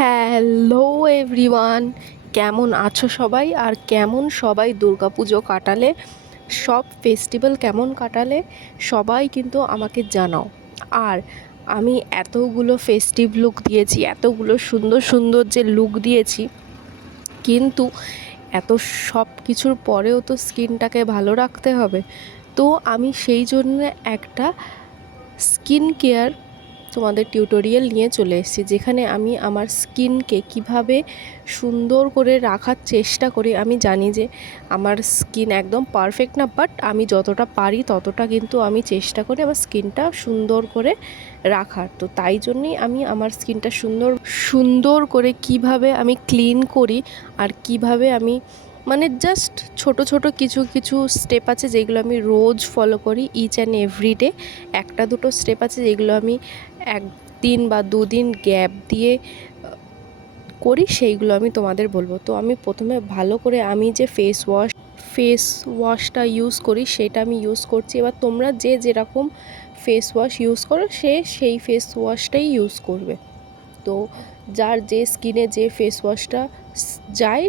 Hello everyone, কেমন আছো সবাই? আর কেমন সবাই দুর্গাপুজো কাটালে, সব ফেস্টিভ্যাল কেমন কাটালে সবাই কিন্তু আমাকে জানাও। আর আমি এতগুলো ফেস্টিভ লুক দিয়েছি, এতগুলো সুন্দর সুন্দর যে লুক দিয়েছি, কিন্তু এত সব কিছুর পরেও তো স্কিনটাকে ভালো রাখতে হবে। তো আমি সেই জন্য একটা স্কিন কেয়ার তোমাদের টিউটোরিয়াল নিয়ে চলে এসেছি, যেখানে আমি আমার স্কিনকে কিভাবে সুন্দর করে রাখার চেষ্টা করি। আমি জানি যে আমার স্কিন একদম পারফেক্ট না, বাট আমি যতটা পারি ততটা কিন্তু আমি চেষ্টা করি আমার স্কিনটা সুন্দর করে রাখার। তো তাই জন্যেই আমি আমার স্কিনটা সুন্দর সুন্দর করে কিভাবে আমি ক্লিন করি, আর কিভাবে আমি মানে জাস্ট ছোট ছোট কিছু কিছু স্টেপ আছে যেগুলো আমি রোজ ফলো করি, ইচ অ্যান্ড এভরিডে। একটা দুটো স্টেপ আছে যেগুলো আমি একদিন বা দুদিন গ্যাপ দিয়ে করি, সেইগুলো আমি তোমাদের বলবো। তো আমি প্রথমে ভালো করে আমি যে ফেস ওয়াশটা ইউজ করি সেটা আমি ইউজ করছি। এবার তোমরা যে যেরকম ফেস ওয়াশ ইউজ করো সেই ফেস ওয়াশটাই ইউজ করবে। তো যার যে স্কিনে যে ফেস ওয়াশটা যায়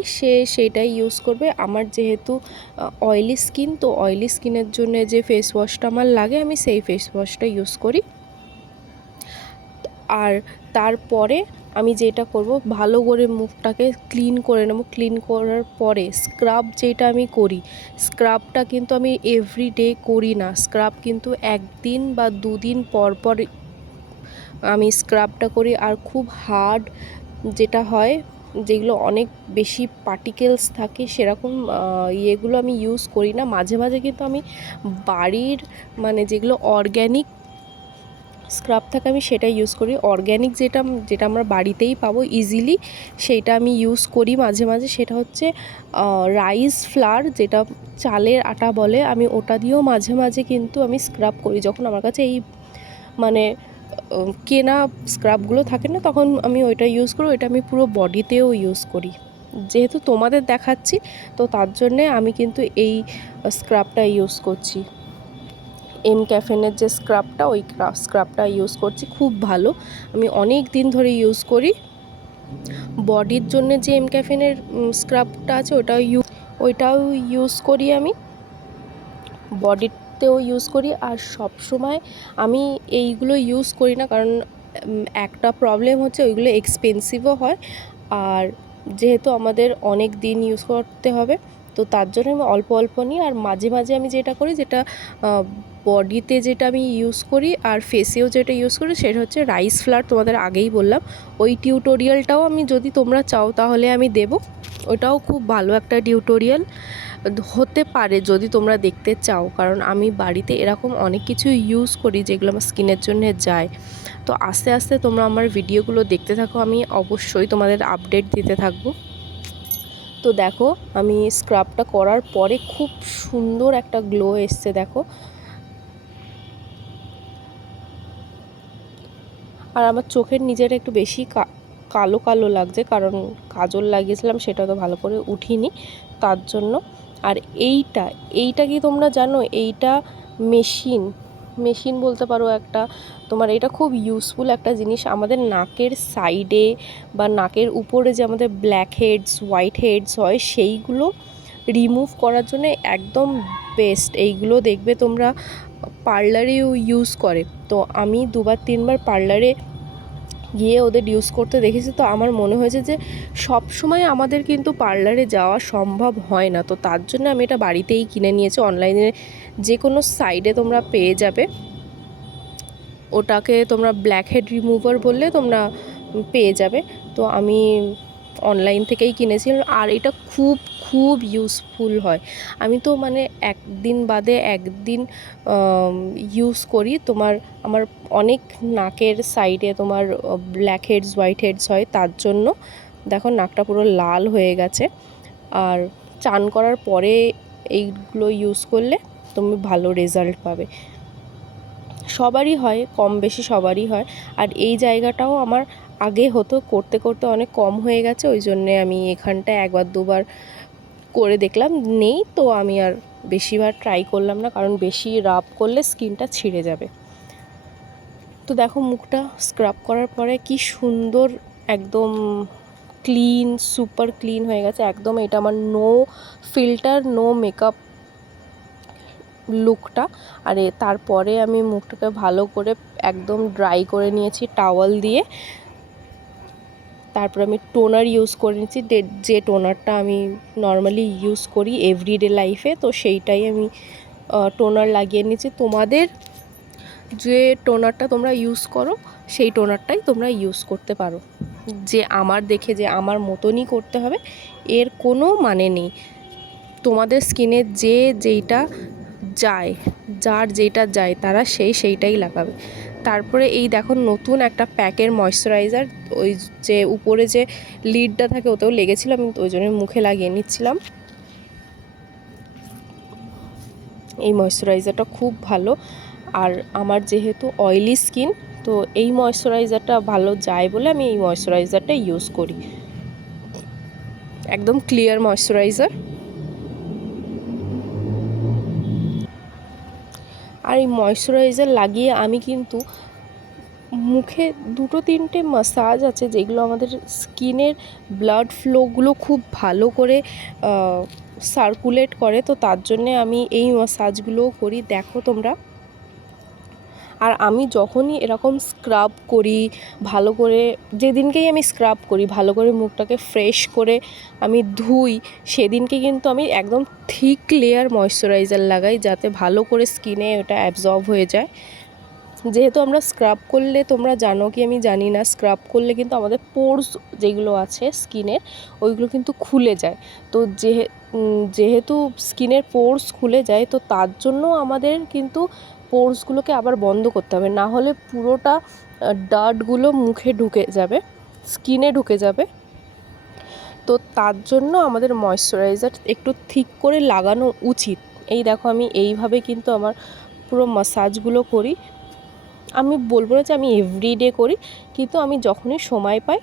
সেটাই ইউজ করবে। আমার যেহেতু অয়েলি স্কিন, তো অয়েলি স্কিনের জন্য যে ফেস ওয়াশটা আমার লাগে আমি সেই ফেস ওয়াশটা ইউজ করি। আর তারপরে আমি যেটা করব, ভালো করে মুখটাকে ক্লিন করে নেব। ক্লিন করার পরে স্ক্রাব যেটা আমি করি, স্ক্রাবটা কিন্তু আমি এভরিডে করি না। স্ক্রাব কিন্তু একদিন বা দুদিন পর পর আমি স্ক্রাবটা করি। আর খুব হার্ড যেটা হয়, যেগুলো অনেক বেশি পার্টিকেলস থাকে, সেরকম ইয়েগুলো আমি ইউজ করি না। মাঝে মাঝে কিন্তু আমি বাড়ির মানে যেগুলো অর্গ্যানিক স্ক্রাব থাকে আমি সেটা ইউজ করি। অর্গ্যানিক যেটা যেটা আমরা বাড়িতেই পাবো ইজিলি, সেইটা আমি ইউজ করি মাঝে মাঝে। সেটা হচ্ছে রাইস ফ্লাওয়ার, যেটা চালের আটা বলে, আমি ওটা দিয়েও মাঝে মাঝে কিন্তু আমি স্ক্রাব করি। যখন আমার কাছে এই মানে কেনা স্ক্রাবগুলো থাকে না, তখন আমি ওইটা ইউজ করি। ওইটা আমি পুরো বডিতেও ইউজ করি। যেহেতু তোমাদের দেখাচ্ছি, তো তার জন্যে আমি কিন্তু এই স্ক্রাবটা ইউজ করছি। এম ক্যাফেনের যে স্ক্রাবটা, ওই স্ক্রাবটা ইউজ করছি, খুব ভালো। আমি অনেক দিন ধরে ইউজ করি। বডির জন্য যে এম ক্যাফেনের স্ক্রাবটা আছে ওইটাও ইউজ করি আমি, বডিতেও ইউজ করি। আর সব সময় আমি এইগুলো ইউজ করি না, কারণ একটা প্রবলেম হচ্ছে ওইগুলো এক্সপেন্সিভও হয়। আর যেহেতু আমাদের অনেক দিন ইউজ করতে হবে, তো তার জন্য আমি অল্প অল্প নিই। আর মাঝে মাঝে আমি যেটা করি, যেটা বডিতে যেটা আমি ইউজ করি আর ফেসেও যেটা ইউজ করি, সেটা হচ্ছে রাইস ফ্লাওয়ার। তোমাদের আগেই বললাম, ওই টিউটোরিয়ালটাও আমি যদি তোমরা চাও তাহলে আমি দেব। ওটাও খুব ভালো একটা টিউটোরিয়াল হতে পারে যদি তোমরা দেখতে চাও, কারণ আমি বাড়িতে এরকম অনেক কিছু ইউজ করি যেগুলো আমার স্কিনের জন্য যায়। তো আস্তে আস্তে তোমরা আমার ভিডিওগুলো দেখতে থাকো, আমি অবশ্যই তোমাদের আপডেট দিতে থাকবো। তো দেখো, আমি স্ক্রাবটা করার পরে খুব সুন্দর একটা গ্লো এসছে, দেখো। আর আমার চোখের নিচেটা একটু বেশি কালো কালো লাগছে, কারণ কাজল লাগিয়েছিলাম, সেটা তো ভালো করে উঠিনি, তার জন্য। আর এইটা কি তোমরা জানো, এইটা মেশিন বলতে পারো একটা। তোমার এটা খুব ইউজফুল একটা জিনিস। আমাদের নাকের সাইডে বা নাকের উপরে যে আমাদের ব্ল্যাক হেডস, হোয়াইট হেডস হয়, সেইগুলো রিমুভ করার জন্য একদম বেস্ট। এইগুলো দেখবে তোমরা পার্লারেও ইউজ করে। তো আমি দুবার তিনবার পার্লারে গিয়ে ওদের ইউজ করতে দেখেছি। তো আমার মনে হয়েছে যে সব সময় আমাদের কিন্তু পার্লারে যাওয়া সম্ভব হয় না, তো তার জন্য আমি এটা বাড়িতেই কিনে নিয়েছি। অনলাইনে যে কোনো সাইডে তোমরা পেয়ে যাবে। ওটাকে তোমরা ব্ল্যাক হেড রিমুভার বললে তোমরা পেয়ে যাবে। তো আমি অনলাইন থেকেই কিনেছিলাম। আর এটা খুব খুব ইউজফুল হয়। আমি তো মানে একদিন বাদে একদিন ইউজ করি। আমার অনেক নাকের সাইডে তোমার ব্ল্যাক হেডস, হোয়াইট হেডস হয়, তার জন্য দেখো নাকটা পুরো লাল হয়ে গেছে। আর চান করার পরে এইগুলো ইউজ করলে তুমি ভালো রেজাল্ট পাবে। সবারই হয়, কম বেশি সবারই হয়। আর এই জায়গাটাও আমার আগে হতো, করতে করতে অনেক কম হয়ে গেছে, ওই জন্যে আমি এখানটায় একবার দুবার করে দেখলাম, নেই তো আমি আর বেশিবার ট্রাই করলাম না, কারণ বেশি রাব করলে স্কিনটা ছিঁড়ে যাবে। তো দেখো মুখটা স্ক্রাব করার পরে কি সুন্দর একদম ক্লিন, সুপার ক্লিন হয়ে গেছে একদম। এটা আমার নো ফিল্টার, নো মেকআপ লুকটা। আর তারপরে আমি মুখটাকে ভালো করে একদম ড্রাই করে নিয়েছি টাওয়াল দিয়ে। তারপর আমি টোনার ইউজ করে নিয়েছি, যে টোনারটা আমি নর্মালি ইউজ করি এভরিডে লাইফে, তো সেইটাই আমি টোনার লাগিয়ে নিয়েছি। তোমাদের যে টোনারটা তোমরা ইউজ করো সেই টোনারটাই তোমরা ইউজ করতে পারো। যে আমার দেখে যে আমার মতনই করতে হবে এর কোনো মানে নেই। তোমাদের স্কিনে যে যেইটা যায়, যার যেটা যায় তারা সেইটাই লাগাবে। তারপরে এই দেখো নতুন একটা প্যাকের ময়শ্চারাইজার, ওই যে উপরে যে লিডটা থাকে ওতেও লেগেছিল, আমি ওই জন্য মুখে লাগিয়ে নিচ্ছিলাম। এই ময়শ্চারাইজারটা খুব ভালো। আর আমার যেহেতু অয়েলি স্কিন, তো এই ময়শ্চারাইজারটা ভালো যায় বলে আমি এই ময়শ্চারাইজারটা ইউজ করি। একদম ক্লিয়ার ময়শ্চারাইজার। আর এই ময়শ্চারাইজার লাগিয়ে আমি কিন্তু মুখে 2-3টে মাসাজ আছে যেগুলো আমাদের স্কিনের ব্লাড ফ্লোগুলো খুব ভালো করে সার্কুলেট করে, তো তার জন্যে আমি এই মাসাজগুলোও করি, দেখো তোমরা। আর আমি যখনই এরকম স্ক্রাব করি ভালো করে, যেদিনকেই আমি স্ক্রাব করি ভালো করে মুখটাকে ফ্রেশ করে আমি ধুই, সেদিনকে কিন্তু আমি একদম থিক লেয়ার ময়শ্চারাইজার লাগাই, যাতে ভালো করে স্কিনে ওটা অ্যাবজর্ব হয়ে যায়। যেহেতু আমরা স্ক্রাব করলে, তোমরা জানো কি আমি জানি না, স্ক্রাব করলে কিন্তু আমাদের পোরস যেগুলো আছে স্কিনের ওইগুলো কিন্তু খুলে যায়। তো যেহেতু স্কিনের পোরস খুলে যায়, তো তার জন্য আমাদের কিন্তু পোরসগুলোকে আবার বন্ধ করতে হবে, না হলে পুরোটা ডার্টগুলো মুখে ঢুকে যাবে, স্কিনে ঢুকে যাবে। তো তার জন্য আমাদের ময়শ্চারাইজার একটু ঠিক করে লাগানো উচিত। এই দেখো আমি এইভাবে কিন্তু আমার পুরো মাসাজগুলো করি। আমি বলবো না যে আমি এভরিডে করি, কিন্তু আমি যখনই সময় পাই,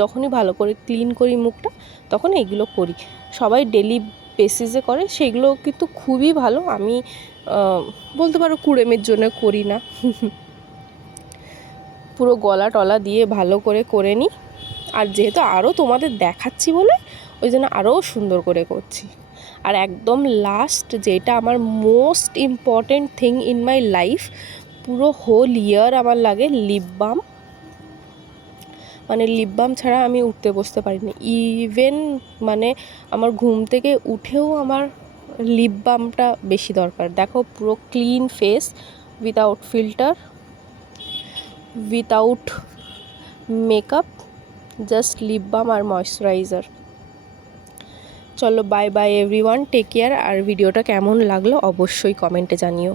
যখনই ভালো করে ক্লিন করি মুখটা, তখন এইগুলো করি। সবাই ডেলি বেসিসে করে, সেগুলো কিন্তু খুবই ভালো। আমি বলতে পারো কুড়েমের জন্য করি না, পুরো গলা টলা দিয়ে ভালো করে নিই। আর যেহেতু আরও তোমাদের দেখাচ্ছি বলে ওই জন্য আরও সুন্দর করে করছি। আর একদম লাস্ট যেটা আমার most important thing in my life, পুরো হোল ইয়ার আমার লাগে লিপ বাম। মানে লিপ বাম ছাড়া আমি উঠতে বসতে পারি না। ইভেন মানে আমার ঘুম থেকে উঠেও আমার লিপ বামটা বেশি দরকার। দেখো পুরো clean face, without filter, without makeup, just lip balm আর ময়শ্চারাইজার। চলো bye bye everyone, take care. আর ভিডিওটা কেমন লাগলো অবশ্যই কমেন্টে জানিও।